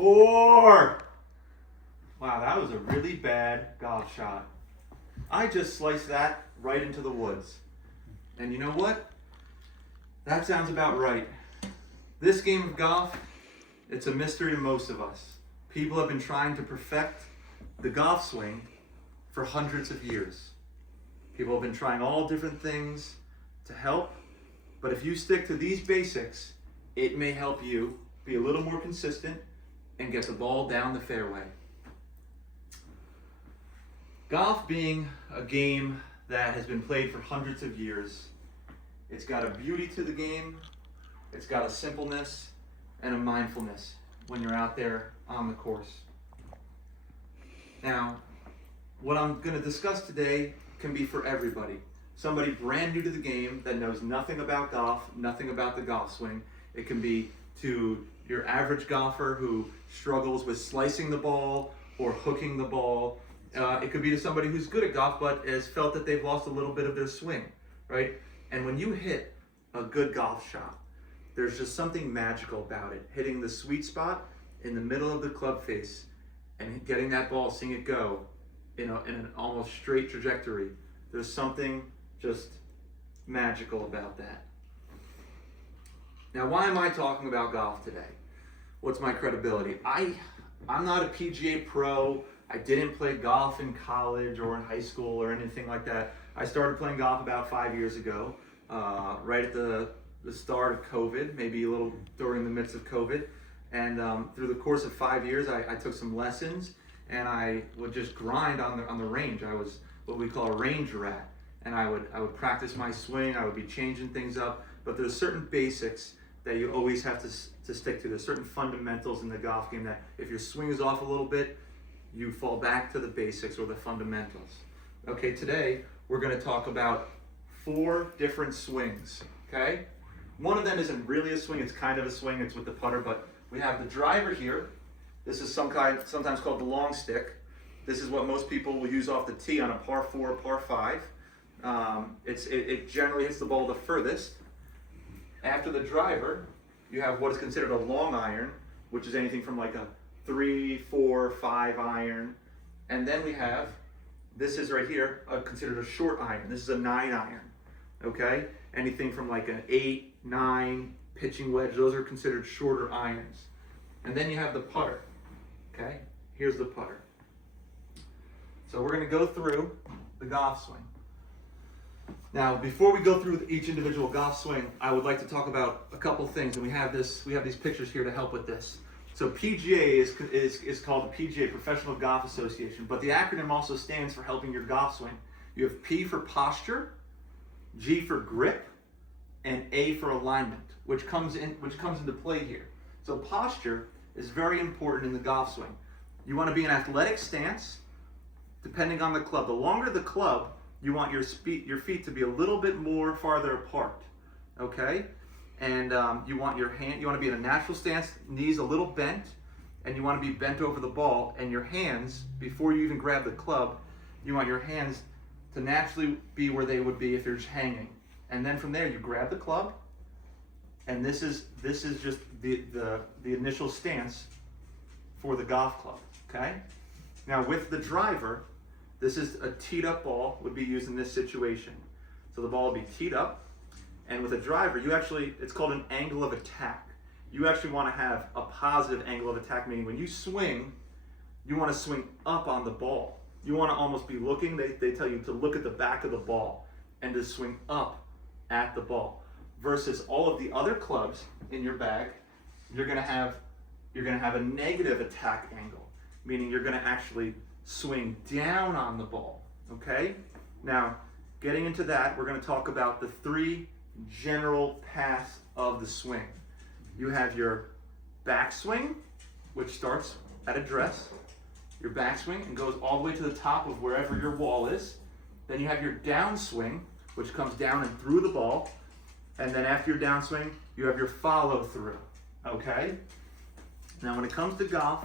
4. Wow, that was a really bad golf shot. I just sliced that right into the woods. And you know what? That sounds about right. This game of golf, it's a mystery to most of us. People have been trying to perfect the golf swing for hundreds of years. People have been trying all different things to help, but if you stick to these basics, it may help you be a little more consistent and get the ball down the fairway. Golf being a game that has been played for hundreds of years, it's got a beauty to the game, it's got a simpleness and a mindfulness when you're out there on the course. Now, what I'm going to discuss today can be for everybody. Somebody brand new to the game that knows nothing about golf, nothing about the golf swing. It can be to your average golfer who struggles with slicing the ball or hooking the ball. It could be to somebody who's good at golf but has felt that they've lost a little bit of their swing, right? And when you hit a good golf shot, there's just something magical about it. Hitting the sweet spot in the middle of the club face and getting that ball, seeing it go in an almost straight trajectory. There's something just magical about that. Now, why am I talking about golf today? What's my credibility? I'm not a PGA pro. I didn't play golf in college or in high school or anything like that. I started playing golf about 5 years ago, right at the start of COVID, maybe a little during the midst of COVID. And through the course of 5 years, I took some lessons, and I would just grind on the range. I was what we call a range rat, and I would practice my swing. I would be changing things up, but there's certain basics that you always have to stick to. There's certain fundamentals in the golf game that if your swing is off a little bit, you fall back to the basics or the fundamentals. Okay, today we're going to talk about 4 different swings, okay? One of them isn't really a swing, it's kind of a swing, it's with the putter, but we have the driver here. This is sometimes called the long stick. This is what most people will use off the tee on a par 4 or par 5. It generally hits the ball the furthest. After the driver, you have what is considered a long iron, which is anything from like a 3, 4, 5 iron. And then we have, this is right here, considered a short iron. This is a 9 iron, okay? Anything from like an 8, 9, pitching wedge, those are considered shorter irons. And then you have the putter, okay? Here's the putter. So we're gonna go through the golf swing. Now, before we go through each individual golf swing, I would like to talk about a couple things, and we have these pictures here to help with this. So PGA is called the PGA, Professional Golf Association, but the acronym also stands for helping your golf swing. You have P for posture, G for grip, and A for alignment, which comes into play here. So posture is very important in the golf swing. You want to be in athletic stance, depending on the club. The longer the club, you want your feet to be a little bit more farther apart, okay? And you want to be in a natural stance, knees a little bent, and you want to be bent over the ball, and your hands, before you even grab the club, you want your hands to naturally be where they would be if you're just hanging. And then from there, you grab the club, and this is just the initial stance for the golf club, okay? Now with the driver, this is a teed up ball would be used in this situation. So the ball would be teed up, and with a driver, it's called an angle of attack. You actually want to have a positive angle of attack, meaning when you swing, you want to swing up on the ball. You want to almost be looking, they tell you to look at the back of the ball and to swing up at the ball. Versus all of the other clubs in your bag, you're gonna have a negative attack angle, meaning you're gonna actually swing down on the ball, okay? Now, getting into that, we're gonna talk about the 3 general paths of the swing. You have your backswing, which starts at address, your backswing, and goes all the way to the top of wherever your wall is. Then you have your downswing, which comes down and through the ball. And then after your downswing, you have your follow through, okay? Now when it comes to golf,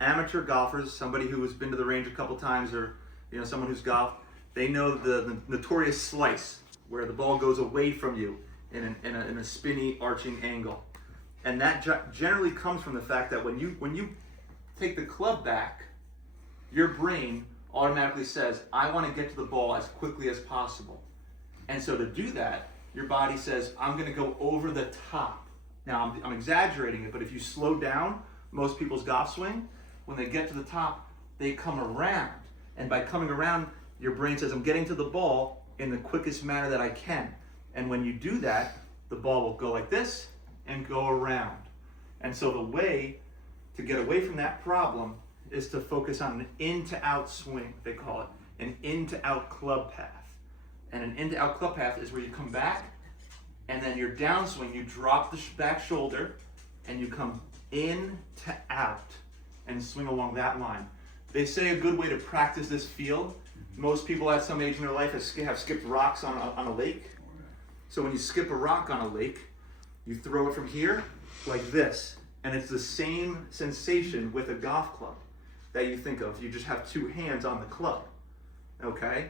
amateur golfers, somebody who has been to the range a couple times, or someone who's golfed, they know the notorious slice, where the ball goes away from you in a spinny, arching angle. And that generally comes from the fact that when you take the club back, your brain automatically says, I want to get to the ball as quickly as possible. And so to do that, your body says, I'm going to go over the top. Now, I'm exaggerating it, but if you slow down most people's golf swing, when they get to the top, they come around. And by coming around, your brain says, I'm getting to the ball in the quickest manner that I can. And when you do that, the ball will go like this and go around. And so the way to get away from that problem is to focus on an in to out swing, they call it, an in to out club path. And an in to out club path is where you come back, and then your downswing, you drop the back shoulder, and you come in to out and swing along that line. They say a good way to practice this feel, most people at some age in their life have skipped rocks on a lake. So when you skip a rock on a lake, you throw it from here like this, and it's the same sensation with a golf club that you think of. You just have two hands on the club, okay?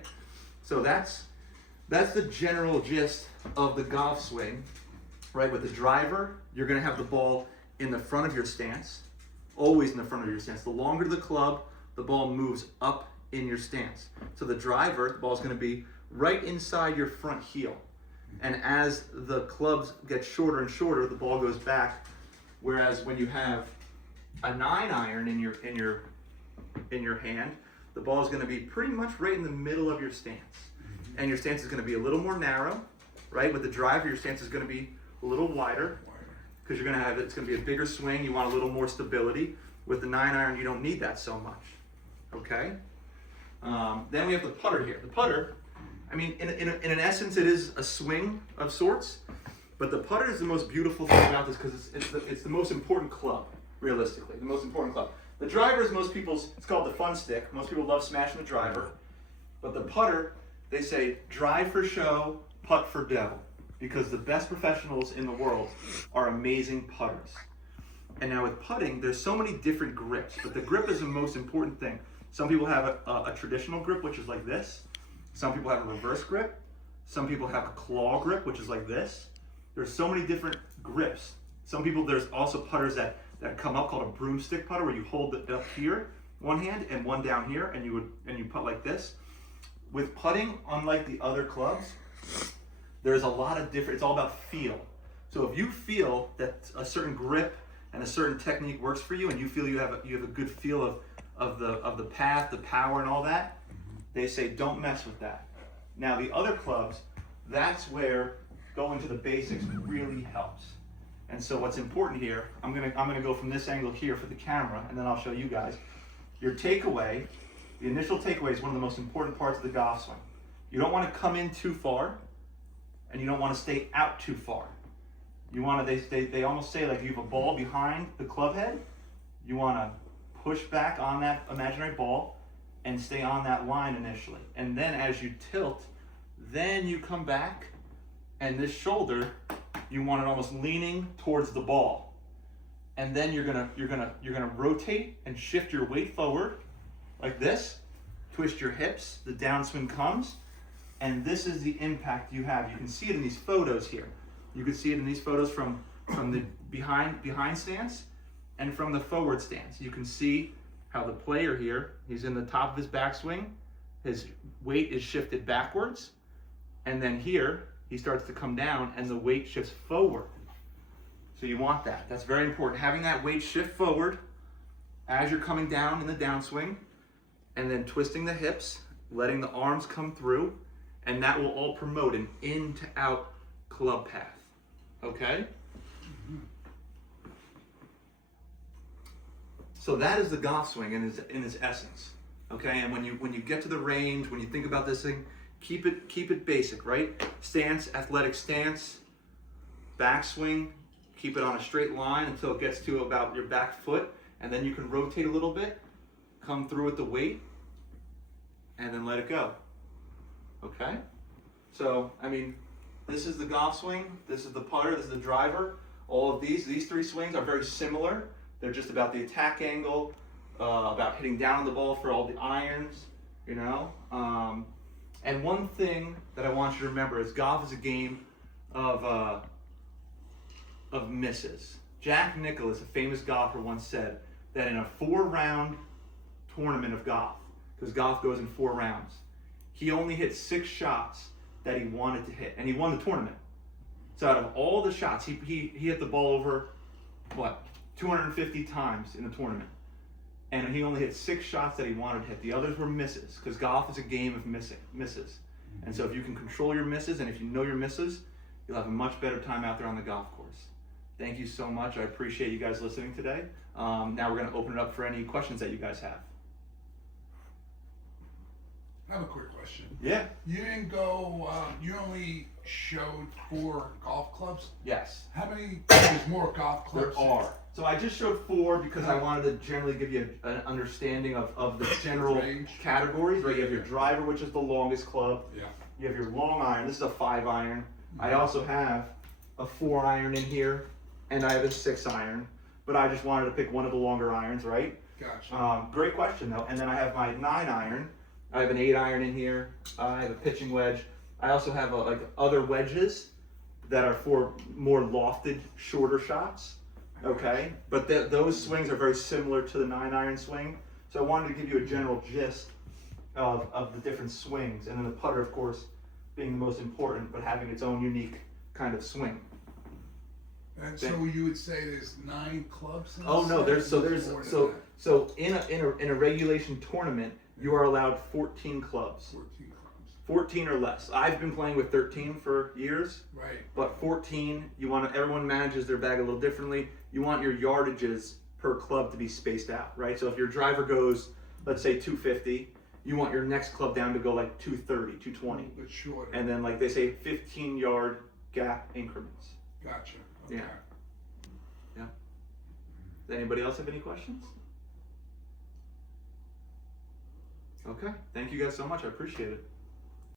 So that's the general gist of the golf swing, right? With the driver, you're gonna have the ball in the front of your stance, always in the front of your stance. The longer the club, the ball moves up in your stance. So the driver, the ball's gonna be right inside your front heel. And as the clubs get shorter and shorter, the ball goes back. Whereas when you have a 9-iron in your hand, the ball is going to be pretty much right in the middle of your stance. And your stance is going to be a little more narrow, right? With the driver, your stance is going to be a little wider because you're going to have it's going to be a bigger swing. You want a little more stability. With the 9-iron, you don't need that so much. Okay. Then we have the putter here. The putter, I mean, in an essence, it is a swing of sorts, but the putter is the most beautiful thing about this because it's the most important club, realistically, the most important club. The driver is it's called the fun stick. Most people love smashing the driver, but the putter, they say, drive for show, putt for dough, because the best professionals in the world are amazing putters. And now with putting, there's so many different grips, but the grip is the most important thing. Some people have a traditional grip, which is like this. Some people have a reverse grip. Some people have a claw grip, which is like this. There's so many different grips. Some people, there's also putters that come up called a broomstick putter, where you hold it up here, one hand, and one down here, and you putt like this. With putting, unlike the other clubs, there's a lot of different, it's all about feel. So if you feel that a certain grip and a certain technique works for you, and you feel you have a good feel of the path, the power, and all that, they say don't mess with that. Now the other clubs, that's where going to the basics really helps. And so what's important here, I'm gonna go from this angle here for the camera, and then I'll show you guys. Your takeaway, the initial takeaway is one of the most important parts of the golf swing. You don't want to come in too far, and you don't want to stay out too far. You want to, they almost say, like, you have a ball behind the club head, you want to push back on that imaginary ball and stay on that line initially. And then as you tilt, then you come back, and this shoulder, you want it almost leaning towards the ball. And then you're gonna rotate and shift your weight forward like this, twist your hips, the downswing comes, and this is the impact you have. You can see it in these photos here. You can see it in these photos from the behind stance and from the forward stance. You can see how the player here, he's in the top of his backswing, his weight is shifted backwards, and then here, he starts to come down and the weight shifts forward. So you want that. That's very important. Having that weight shift forward as you're coming down in the downswing, and then twisting the hips, letting the arms come through, and that will all promote an in to out club path. Okay? So that is the golf swing in its essence. Okay? And when you get to the range, when you think about this thing, keep it basic, right? Stance, athletic stance, backswing, keep it on a straight line until it gets to about your back foot, and then you can rotate a little bit, come through with the weight, and then let it go. Okay? So, I mean, this is the golf swing, this is the putter, this is the driver. All of these three swings are very similar. They're just about the attack angle, about hitting down on the ball for all the irons, you know? And one thing that I want you to remember is golf is a game of misses. Jack Nicklaus, a famous golfer, once said that in a 4-round tournament of golf, because golf goes in 4 rounds, he only hit 6 shots that he wanted to hit, and he won the tournament. So out of all the shots, he hit the ball over, 250 times in the tournament. And he only hit 6 shots that he wanted to hit. The others were misses, because golf is a game of misses. And so if you can control your misses, and if you know your misses, you'll have a much better time out there on the golf course. Thank you so much. I appreciate you guys listening today. Now we're going to open it up for any questions that you guys have. I have a quick question. Yeah. You didn't go, you only showed 4 golf clubs? Yes. How many, there's more golf clubs? There are. So I just showed 4 because I wanted to generally give you an understanding of the general categories, right? You have your driver, which is the longest club. Yeah. You have your long iron. This is a 5-iron. I also have a 4-iron in here, and I have a 6-iron. But I just wanted to pick one of the longer irons, right? Gotcha. Great question, though. And then I have my 9-iron. I have an 8-iron in here. I have a pitching wedge. I also have other wedges that are for more lofted, shorter shots. Okay, but those swings are very similar to the 9-iron swing. So I wanted to give you a general gist of the different swings, and then the putter, of course, being the most important, but having its own unique kind of swing. And so you would say there's 9 clubs? Oh no, so in a regulation tournament, you are allowed 14 clubs. 14 clubs. 14 or less. I've been playing with 13 for years. Right. But 14, everyone manages their bag a little differently. You want your yardages per club to be spaced out, right? So if your driver goes, let's say 250, you want your next club down to go like 230, 220. But shorter. And then like they say 15-yard gap increments. Gotcha. Okay. Yeah. Does anybody else have any questions? Okay. Thank you guys so much. I appreciate it.